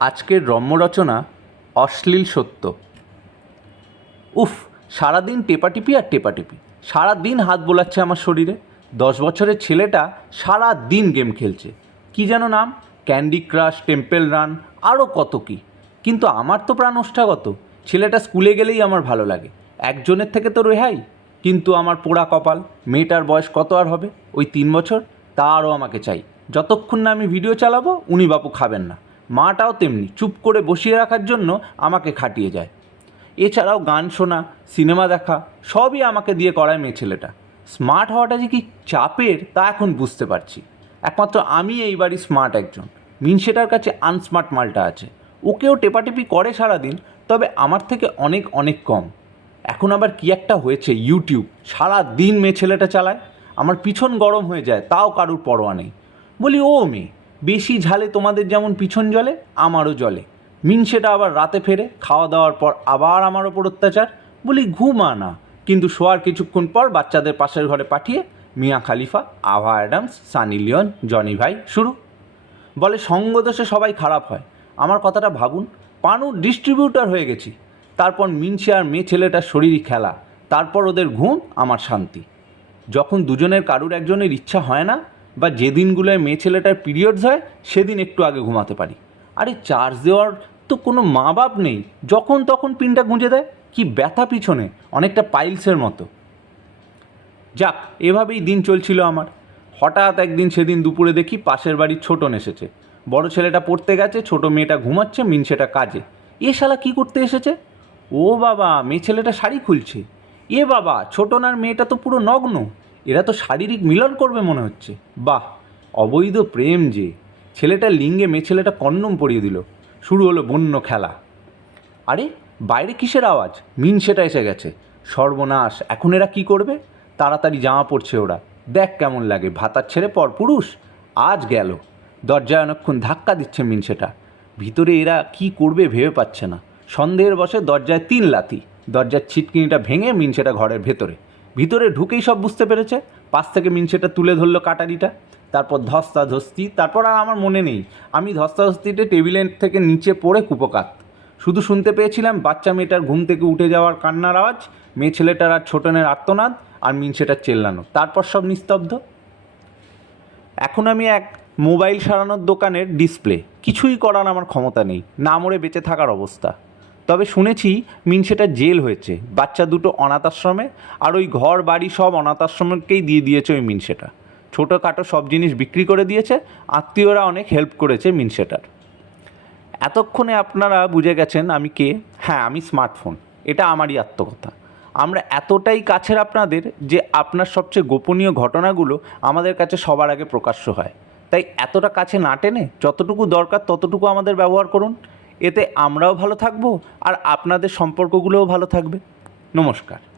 আজকের রম্য রচনা অশ্লীল সত্য। উফ, সারাদিন টেপাটিপি আর টেপাটিপি। সারাদিন হাত বোলাচ্ছে আমার শরীরে। দশ বছরের ছেলেটা সারা দিন গেম খেলছে। কি যেন নাম? ক্যান্ডি ক্রাশ টেম্পেল রান আরও কত কি। কিন্তু আমার তো প্রাণ ওষ্ঠাগত। ছেলেটা স্কুলে গেলেই আমার ভালো লাগে। একজনের থেকে তো রেহাই। কিন্তু আমার পোড়া কপাল, মেয়েটার বয়স কত আর হবে? ওই তিন বছর? তারও আমাকে চাই। যতক্ষণ না আমি ভিডিও চালাবো, উনি বাপু খাবেন না। মাটাও তেমনি চুপ করে বসিয়ে রাখার জন্য আমাকে খাটিয়ে যায়। এছাড়াও গান শোনা, সিনেমা দেখা, সবই আমাকে দিয়ে করায় মেয়ে ছেলেটা। স্মার্ট হওয়াটা যে কি চাপের তা এখন বুঝতে পারছি। একমাত্র আমি এই স্মার্ট একজন। মিনসেটার কাছে আনস্মার্ট মালটা আছে। ওকেও টেপাটেপি করে সারাদিন, তবে আমার থেকে অনেক অনেক কম। এখন আবার কি একটা হয়েছে ইউটিউব, সারা দিন মেয়ে ছেলেটা চালায়। আমার পিছন গরম হয়ে যায়, তাও কারুর পরোয়া নেই। বলি, ও মেয়ে বেশি ঝালে তোমাদের যেমন পিছন জলে, আমারও জলে। মিন সেটা আবার রাতে ফেরে, খাওয়া দাওয়ার পর আবার আমার ওপর অত্যাচার, বলি ঘুমা না। কিন্তু শোয়ার কিছুক্ষণ পর বাচ্চাদের পাশের ঘরে পাঠিয়ে মিয়া খালিফা, আভা অ্যাডামস, সানি লিওন, জনি ভাই শুরু। বলে সঙ্গদোষে সবাই খারাপ হয়। আমার কথাটা ভাবুন পানু ডিস্ট্রিবিউটার হয়ে গেছি। তারপর মিনসে আর মেয়ে ছেলেটার শরীরই খেলা। তারপর ওদের ঘুম, আমার শান্তি। যখন দুজনের কারুর একজনের ইচ্ছা হয় না বা যে দিনগুলোয় মেয়ে ছেলেটার পিরিয়ডস হয়, সেদিন একটু আগে ঘুমাতে পারি। আরে চার্জ দেওয়ার তো কোনো মা বাপ নেই। যখন তখন পিনটা গুঁজে দেয়। কি ব্যথা পিছনে, অনেকটা পাইলসের মতো। যাক, এভাবেই দিন চলছিল আমার। হঠাৎ একদিন সেদিন দুপুরে দেখি পাশের বাড়ির ছোটন এসেছে। বড় ছেলেটা পড়তে গেছে, ছোট মেয়েটা ঘুমাচ্ছে, মিন সেটা কাজে। এ শালা কী করতে এসেছে? ও বাবা, মেয়ে ছেলেটা শাড়ি খুলছে। এ বাবা ছোটন আর মেয়েটা তো পুরো নগ্ন। এরা তো শারীরিক মিলন করবে মনে হচ্ছে। বাহ, অবৈধ প্রেম যে। ছেলেটা লিঙ্গে মেয়ে ছেলেটা কন্ডম পরিয়ে দিল। শুরু হলো বন্য খেলা। আরে, বাইরে কিসের আওয়াজ? মিন সেটা এসে গেছে। সর্বনাশ, এখন এরা কি করবে? তাড়াতাড়ি জামা পড়ছে ওরা। দেখ কেমন লাগে, ভাতার ছেড়ে পর পুরুষ? আজ গেল। দরজায় অনেকক্ষণ ধাক্কা দিচ্ছে মিন সেটা। ভিতরে এরা কি করবে ভেবে পাচ্ছে না। সন্দেহের বসে দরজায় তিন লাথি। দরজার ছিটকিনিটা ভেঙে মিন সেটা ঘরের ভেতরে। ভিতরে ঢুকেই সব বুঝতে পেরেছে। পাশ থেকে মিন সেটা তুলে ধরলো কাটারিটা। তারপর ধস্তা ধস্তি, তারপর আর আমার মনে নেই। আমি ধস্তা ধস্তাধস্তিতে টেবিলের থেকে নিচে পড়ে কুপকাত। শুধু শুনতে পেয়েছিলাম বাচ্চা মেয়েটার ঘুম থেকে উঠে যাওয়ার কান্নার আওয়াজ, মেয়ে ছেলেটার আর ছোটনের আর্তনাদ, আর মিন সেটার চেল্লানো। তারপর সব নিস্তব্ধ। এখন আমি এক মোবাইল সারানোর দোকানের ডিসপ্লে। কিছুই করার আমার ক্ষমতা নেই। না মরে বেঁচে থাকার অবস্থা। তবে শুনেছি মিন সেটা জেল হয়েছে। বাচ্চা দুটো অনাথ আশ্রমে আর ওই ঘর, বাড়ি সব অনাথ আশ্রমকেই দিয়ে দিয়েছে ওই মিন সেটা। ছোটোখাটো সব জিনিস বিক্রি করে দিয়েছে, আত্মীয়রা অনেক হেল্প করেছে মিন সেটার। এতক্ষণে আপনারা বুঝে গেছেন আমি কে? হ্যাঁ আমি স্মার্টফোন এটা আমারই আত্মকথা। আমরা এতটাই কাছের আপনাদের যে আপনার সবচেয়ে গোপনীয় ঘটনাগুলো আমাদের কাছে সবার আগে প্রকাশ্য হয়। তাই এতটা কাছে না টেনে যতটুকু দরকার ততটুকু আমাদের ব্যবহার করুন। এতে আমরাও ভালো থাকব আর আপনাদের সম্পর্কগুলোও ভালো থাকবে। নমস্কার।